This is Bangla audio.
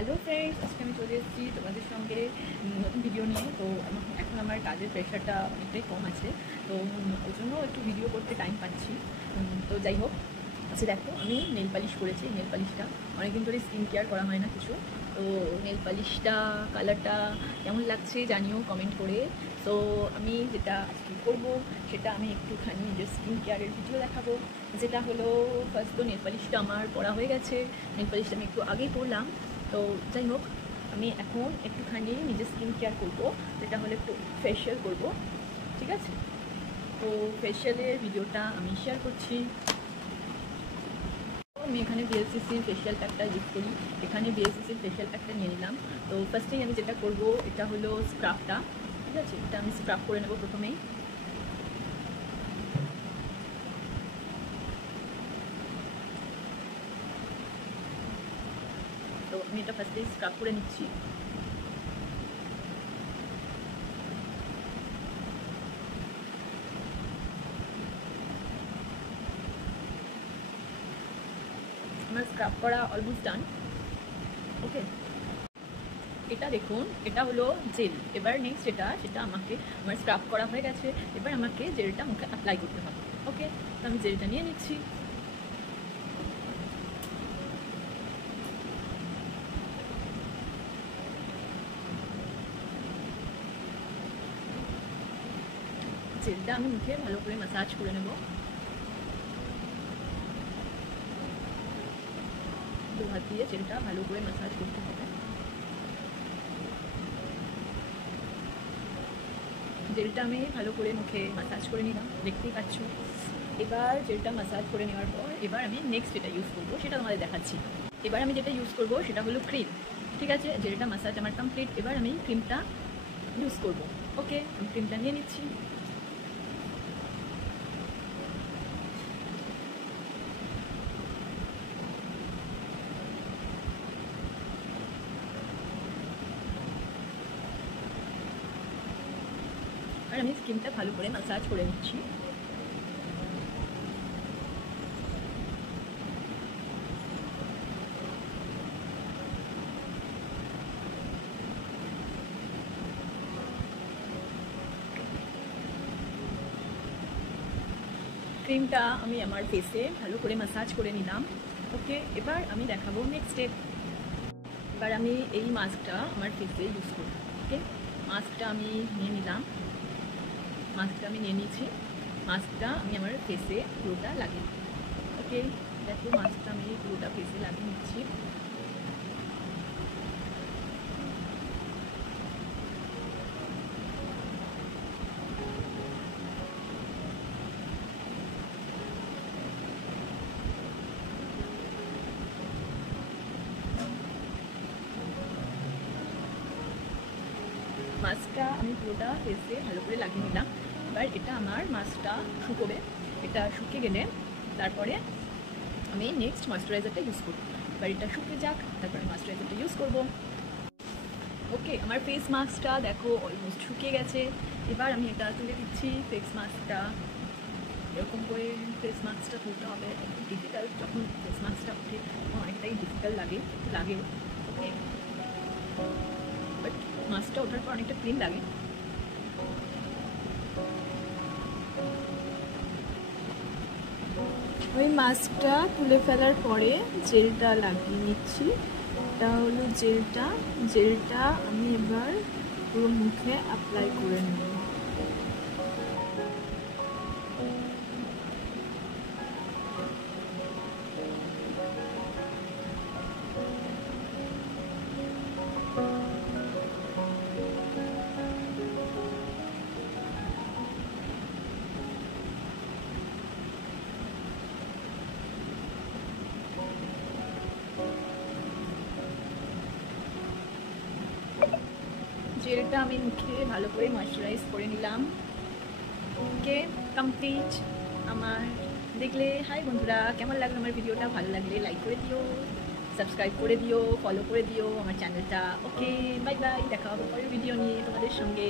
হ্যালো ফ্রেন্ডস, আজকে আমি চলে এসেছি তোমাদের সঙ্গে নতুন ভিডিও নিয়ে। তো এখন আমার কাজের প্রেশারটা অনেকটাই কম আছে, তো ওই জন্য একটু ভিডিও করতে টাইম পাচ্ছি। তো যাই হোক, আচ্ছা দেখো, আমি নেল পালিশ করেছি। নেল পালিশটা অনেকদিন ধরে স্কিন কেয়ার করা হয় না কিছু, তো নেল পালিশটা কালারটা কেমন লাগছে জানিও কমেন্ট করে। তো আমি যেটা আজকে করবো সেটা আমি একটুখানি নিজের স্কিন কেয়ারের ভিডিও দেখাবো। যেটা হলো, ফার্স্ট তো নেল পালিশটা আমার পরা হয়ে গেছে। নেল পালিশটা আমি একটু আগেই পরলাম। তো যাই হোক, আমি এখন একটুখানি নিজের স্কিন কেয়ার করবো, যেটা হলো একটু ফেশিয়াল করব, ঠিক আছে? তো ফেশিয়ালের ভিডিওটা আমি শেয়ার করছি। আমি এখানে বিএলসিসির ফেশিয়াল প্যাকটা ইউজ করি। এখানে বিএলসিসির ফেশিয়াল প্যাকটা নিয়ে নিলাম। তো ফার্স্টেই আমি যেটা করব এটা হলো স্ক্রাবটা, ঠিক আছে? এটা আমি স্ক্রাব করে নেব প্রথমেই। তো আমি এটা ফার্স্টেই স্ক্রাব করে নিচ্ছি। আমার স্ক্রাব করা অলমোস্ট ডান। ওকে, এটা দেখুন, এটা হলো জেল। এবার নেক্সট সেটা আমাকে, আমার স্ক্রাব করা হয়ে গেছে, এবার আমাকে জেলটা মুখে অ্যাপ্লাই করতে হবে। ওকে, তো আমি জেলটা নিয়ে নিচ্ছি। জেলটা আমি মুখে ভালো করে ম্যাসাজ করে নেব। দু হাত দিয়ে জেলটা ভালো করে ম্যাসাজ করতে হবে। জেলটা আমি ভালো করে মুখে ম্যাসাজ করে নিলাম, দেখতেই পাচ্ছ। এবার জেলটা ম্যাসাজ করে নেওয়ার পর এবার আমি নেক্সট যেটা ইউজ করবো সেটা তোমাদের দেখাচ্ছি। এবার আমি যেটা ইউজ করবো সেটা হলো ক্রিম, ঠিক আছে? জেলটা ম্যাসাজ আমার কমপ্লিট, এবার আমি ক্রিমটা ইউজ করবো। ওকে, আমি ক্রিমটা নিয়ে নিচ্ছি। আর আমি স্কিনটা ভালো করে ম্যাসাজ করে নিচ্ছি। ক্রিমটা আমি আমার ফেসে ভালো করে ম্যাসাজ করে নিলাম। ওকে, এবার আমি দেখাবো নেক্সট স্টেপ। এবার আমি এই মাস্কটা আমার ফেসে ইউজ করব। ওকে, মাস্কটা আমি নিয়ে নিলাম। মাস্কটা আমি নিয়ে নিয়েছি। মাস্কটা আমি আমার ফেসে পুরোটা লাগিয়ে নিই। ওকে, দেখো মাস্কটা আমি পুরোটা ফেসে লাগিয়ে নিচ্ছি। মাস্কটা আমি পুরোটা ফেসে ভালো করে লাগিয়ে নিলাম। এবার এটা আমার মাস্কটা শুকোবে। এটা শুকিয়ে গেলে তারপরে আমি নেক্সট ময়েশ্চারাইজারটা ইউজ করবো। এবার এটা শুকিয়ে যাক, তারপরে ময়েশ্চারাইজারটা ইউজ করব। ওকে, আমার ফেস মাস্কটা দেখো অলমোস্ট শুকিয়ে গেছে। এবার আমি এটা তুলে দিচ্ছি ফেস মাস্কটা। এরকম করে ফেস মাস্কটা তুলতে হবে। একটু ডিফিকাল্ট, যখন ফেস মাস্কটা উঠে অনেকটাই ডিফিকাল্ট লাগে। ওকে, বাট মাস্কটা ওঠার পর অনেকটা ক্লিন লাগে। ওই মাস্কটা তুলে ফেলার পরে জেলটা লাগিয়ে নিচ্ছি। এটা হলো জেলটা আমি এবার পুরো মুখে অ্যাপ্লাই করে নেব। জেলটা আমি মুখে ভালো করে ময়েশ্চারাইজ করে নিলাম। ওকে, কমপ্লিট আমার। দেখলে, হাই বন্ধুরা, কেমন লাগলো আমার ভিডিওটা? ভালো লাগলে লাইক করে দিও, সাবস্ক্রাইব করে দিও, ফলো করে দিও আমার চ্যানেলটা। ওকে, বাই বাই, দেখা হবে পরের ভিডিও নিয়ে তোমাদের সঙ্গে।